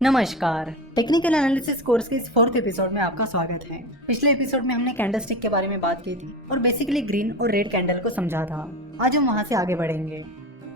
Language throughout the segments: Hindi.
नमस्कार। टेक्निकल एनालिसिस कोर्स के इस फोर्थ एपिसोड में आपका स्वागत है। पिछले एपिसोड में हमने कैंडल स्टिक के बारे में बात की थी और बेसिकली ग्रीन और रेड कैंडल को समझा था। आज हम वहां से आगे बढ़ेंगे।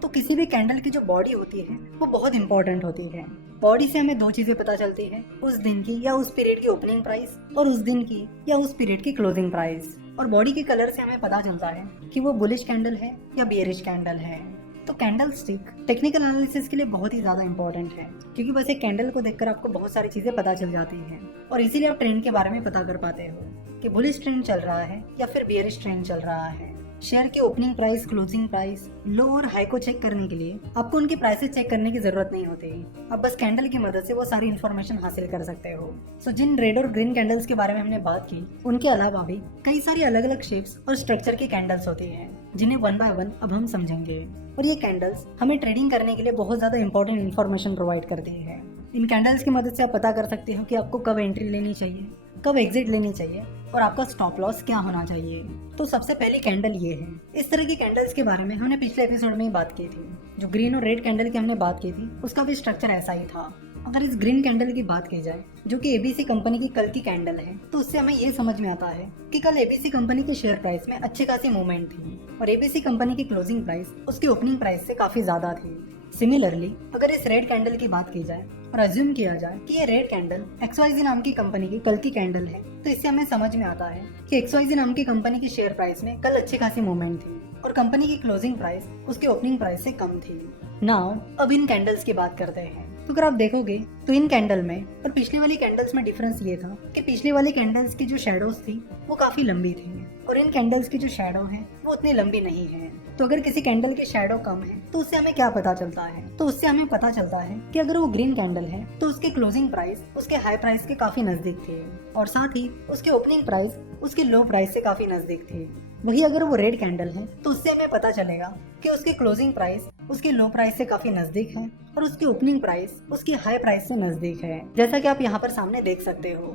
तो किसी भी कैंडल की जो बॉडी होती है वो बहुत इंपॉर्टेंट होती है। बॉडी से हमें दो चीजें पता चलती है, उस दिन की या उस पीरियड की ओपनिंग प्राइस और उस दिन की या उस पीरियड की क्लोजिंग प्राइस। और बॉडी के कलर से हमें पता चलता है कि वो बुलिश कैंडल है या बेयरिश कैंडल है। तो कैंडल स्टिक टेक्निकल एनालिसिस के लिए बहुत ही ज्यादा इंपॉर्टेंट है, क्योंकि बस एक कैंडल को देखकर आपको बहुत सारी चीजें पता चल जाती हैं और इसीलिए आप ट्रेंड के बारे में पता कर पाते हो कि बुलिश ट्रेंड चल रहा है या फिर बेयरिश ट्रेंड चल रहा है। शेयर के ओपनिंग प्राइस, क्लोजिंग प्राइस, लो और हाई को चेक करने के लिए आपको उनकी प्राइसेस चेक करने की जरूरत नहीं होती। आप बस कैंडल की मदद से वो सारी इन्फॉर्मेशन हासिल कर सकते हो। जिन रेड और ग्रीन कैंडल्स के बारे में हमने बात की, उनके अलावा भी कई सारी अलग अलग शेप्स और स्ट्रक्चर की कैंडल्स होती हैं, जिन्हें वन बाय वन अब हम समझेंगे। और ये कैंडल्स हमें ट्रेडिंग करने के लिए बहुत ज्यादा इंपॉर्टेंट इन्फॉर्मेशन प्रोवाइड करती है। इन कैंडल्स की मदद से आप पता कर सकते हो कि आपको कब एंट्री लेनी चाहिए, कब एग्जिट लेनी चाहिए और आपका स्टॉप लॉस क्या होना चाहिए। तो सबसे पहली कैंडल ये है। इस तरह की कैंडल्स के बारे में हमने पिछले एपिसोड में ही बात की थी। जो ग्रीन और रेड कैंडल की हमने बात की थी, उसका भी स्ट्रक्चर ऐसा ही था। अगर इस ग्रीन कैंडल की बात की जाए, जो कि एबीसी कंपनी की कल की कैंडल है, तो उससे हमें ये समझ में आता है कि कल एबीसी कंपनी के शेयर प्राइस में अच्छी खासी मूवमेंट थी और एबीसी कंपनी की क्लोजिंग प्राइस उसकी ओपनिंग प्राइस से काफी ज्यादा थी। सिमिलरली अगर इस रेड कैंडल की बात की जाए और अज्यूम किया जाए कि ये रेड कैंडल XYZ नाम की कंपनी की कल की कैंडल है, तो इससे हमें समझ में आता है कि XYZ नाम की कंपनी की शेयर प्राइस में कल अच्छी खासी मूवमेंट थी और कंपनी की क्लोजिंग प्राइस उसके ओपनिंग प्राइस से कम थी। नाउ अब इन कैंडल्स की बात करते हैं। तो अगर आप देखोगे तो इन कैंडल में और पिछली वाली कैंडल्स में डिफरेंस ये था कि पिछली वाली कैंडल्स की जो शैडोज थी वो काफी लंबी थी और इन कैंडल्स की जो शैडो है वो उतनी लंबी नहीं है। तो अगर किसी कैंडल की शैडो कम है तो उससे हमें क्या पता चलता है? तो उससे हमें पता चलता है कि अगर वो ग्रीन कैंडल है तो उसके क्लोजिंग प्राइस उसके हाई प्राइस के काफी नजदीक थे और साथ ही उसके ओपनिंग प्राइस उसके लो प्राइस से काफी नजदीक थे। वही अगर वो रेड कैंडल है तो उससे हमें पता चलेगा कि उसकी क्लोजिंग प्राइस उसके लो प्राइस से काफी नजदीक है और उसकी ओपनिंग प्राइस उसकी हाई प्राइस से नजदीक है, जैसा कि आप यहाँ पर सामने देख सकते हो।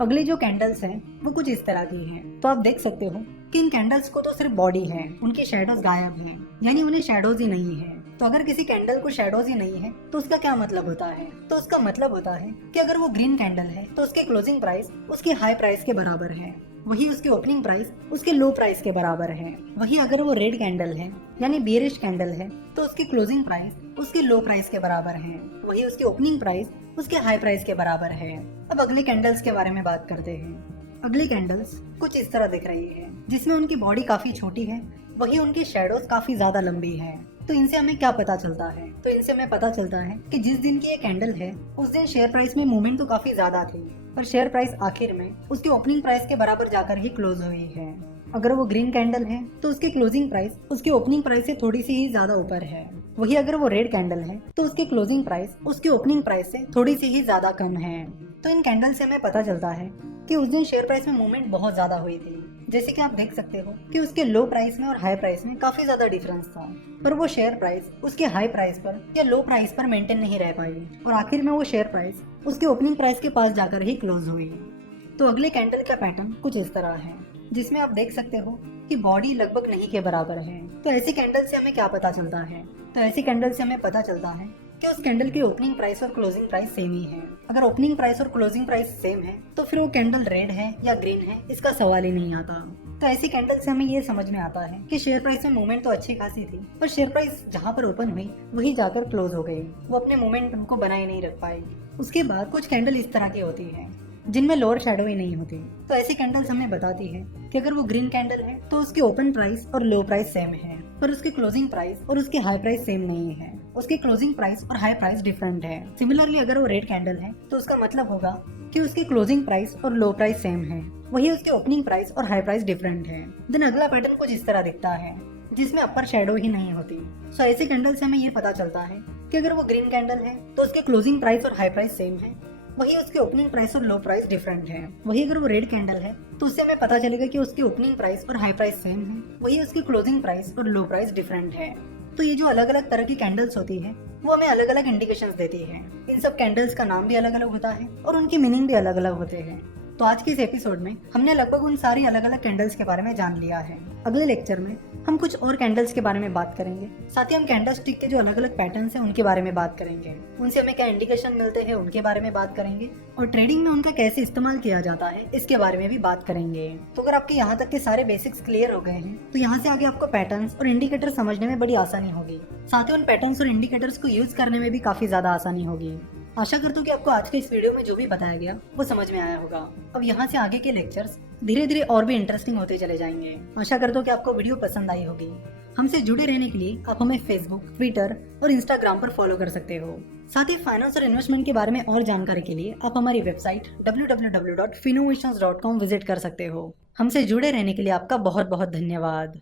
अगली जो कैंडल्स हैं वो कुछ इस तरह की हैं। तो आप देख सकते हो कि इन कैंडल्स को तो सिर्फ बॉडी है, उनकी शैडोज गायब हैं, यानी उन्हें शैडोज ही नहीं है। तो अगर किसी कैंडल को शैडोज ही नहीं है तो उसका क्या मतलब होता है? तो उसका मतलब होता है कि अगर वो ग्रीन कैंडल है तो उसके क्लोजिंग प्राइस उसके हाई प्राइस के बराबर है, वही उसकी ओपनिंग प्राइस उसके लो प्राइस के बराबर है। वही अगर वो रेड कैंडल है यानी बेयरिश कैंडल है तो उसकी क्लोजिंग प्राइस उसके लो प्राइस के बराबर है, वही उसकी ओपनिंग प्राइस उसके हाई प्राइस के बराबर है। अब अगले कैंडल्स के बारे में बात करते हैं। अगली कैंडल्स कुछ इस तरह दिख रही है, जिसमें उनकी बॉडी काफी छोटी है, वही उनकी शैडोज काफी ज्यादा लंबी है। तो इनसे हमें क्या पता चलता है? तो इनसे हमें पता चलता है कि जिस दिन की ये कैंडल है उस दिन शेयर प्राइस में मूवमेंट तो काफी ज्यादा थी, पर शेयर प्राइस आखिर में उसकी ओपनिंग प्राइस के बराबर जाकर ही क्लोज हुई है। अगर वो ग्रीन कैंडल है तो उसकी क्लोजिंग प्राइस उसकी ओपनिंग प्राइस से थोड़ी सी ही ज्यादा ऊपर है, वही अगर वो रेड कैंडल है तो उसकी क्लोजिंग प्राइस उसकी ओपनिंग प्राइस से थोड़ी सी ही ज्यादा कम है। तो इन कैंडल से हमें पता चलता है कि उस दिन शेयर प्राइस में मूवमेंट बहुत ज्यादा हुई थी। जैसे कि आप देख सकते हो कि उसके लो प्राइस में और हाई प्राइस में काफी ज्यादा डिफरेंस था, पर वो शेयर प्राइस उसके हाई प्राइस पर या लो प्राइस पर मेंटेन नहीं रह पाई और आखिर में वो शेयर प्राइस उसके ओपनिंग प्राइस के पास जाकर ही क्लोज हुई। तो अगले कैंडल का पैटर्न कुछ इस तरह है, जिसमें आप देख सकते हो कि बॉडी लगभग नहीं के बराबर है। तो ऐसी कैंडल से हमें क्या पता चलता है? तो ऐसी कैंडल से हमें पता चलता है कि उस कैंडल की ओपनिंग प्राइस और क्लोजिंग प्राइस सेम ही है। अगर ओपनिंग प्राइस और क्लोजिंग प्राइस सेम है तो फिर वो कैंडल रेड है या ग्रीन है, इसका सवाल ही नहीं आता। तो ऐसी कैंडल से हमें ये समझ में आता है कि शेयर प्राइस में मूवमेंट तो अच्छी खासी थी, पर शेयर प्राइस जहाँ पर ओपन हुई वही जाकर क्लोज हो गई, वो अपने मोमेंटम को बनाए नहीं रख पाई। उसके बाद कुछ कैंडल इस तरह की होती है जिनमें लोअर शैडो ही नहीं होती। तो ऐसी कैंडल्स हमें बताती है कि अगर वो ग्रीन कैंडल है तो उसकी ओपन प्राइस और लो प्राइस सेम है, पर उसकी क्लोजिंग प्राइस और उसकी हाई प्राइस सेम नहीं है, उसकी क्लोजिंग प्राइस और हाई प्राइस डिफरेंट है। सिमिलरली अगर वो रेड कैंडल है तो उसका मतलब होगा कि उसकी क्लोजिंग प्राइस और लो प्राइस सेम है, वही उसकी ओपनिंग प्राइस और हाई प्राइस डिफरेंट है। देन अगला पैटर्न कुछ इस तरह दिखता है, जिसमें अपर शैडो ही नहीं होती। सो ऐसी कैंडल से हमें ये पता चलता है कि अगर वो ग्रीन कैंडल है तो उसके क्लोजिंग प्राइस और हाई प्राइस सेम है, वही उसकी ओपनिंग प्राइस और लो प्राइस डिफरेंट है। वही अगर वो रेड कैंडल है तो उससे हमें पता चलेगा कि उसकी ओपनिंग प्राइस और हाई प्राइस सेम है, वही उसकी क्लोजिंग प्राइस और लो प्राइस डिफरेंट है। तो ये जो अलग अलग तरह की कैंडल्स होती है वो हमें अलग अलग इंडिकेशंस देती है। इन सब कैंडल्स का नाम भी अलग अलग होता है और उनकी मीनिंग भी अलग अलग होते हैं। तो आज के इस एपिसोड में हमने लगभग उन सारी अलग अलग कैंडल्स के बारे में जान लिया है। अगले लेक्चर में हम कुछ और कैंडल्स के बारे में बात करेंगे। साथ ही हम कैंडल स्टिक के जो अलग अलग पैटर्न्स हैं उनके बारे में बात करेंगे, उनसे हमें क्या इंडिकेशन मिलते हैं उनके बारे में बात करेंगे, और ट्रेडिंग में उनका कैसे इस्तेमाल किया जाता है इसके बारे में भी बात करेंगे। तो अगर आपके यहाँ तक के सारे बेसिक्स क्लियर हो गए हैं तो यहाँ से आगे आपको पैटर्न्स और इंडिकेटर समझने में बड़ी आसानी होगी। साथ ही उन पैटर्न्स और इंडिकेटर्स को यूज करने में भी काफी ज्यादा आसानी होगी। आशा करता हूँ कि आपको आज के इस वीडियो में जो भी बताया गया वो समझ में आया होगा। अब यहाँ से आगे के लेक्चर्स धीरे धीरे और भी इंटरेस्टिंग होते चले जाएंगे। आशा करता हूँ कि आपको वीडियो पसंद आई होगी। हमसे जुड़े रहने के लिए आप हमें फेसबुक, ट्विटर और इंस्टाग्राम पर फॉलो कर सकते हो। साथ ही फाइनेंस और इन्वेस्टमेंट के बारे में और जानकारी के लिए आप हमारी वेबसाइट www.finnovations.com विजिट कर सकते हो। हमसे जुड़े रहने के लिए आपका बहुत बहुत धन्यवाद।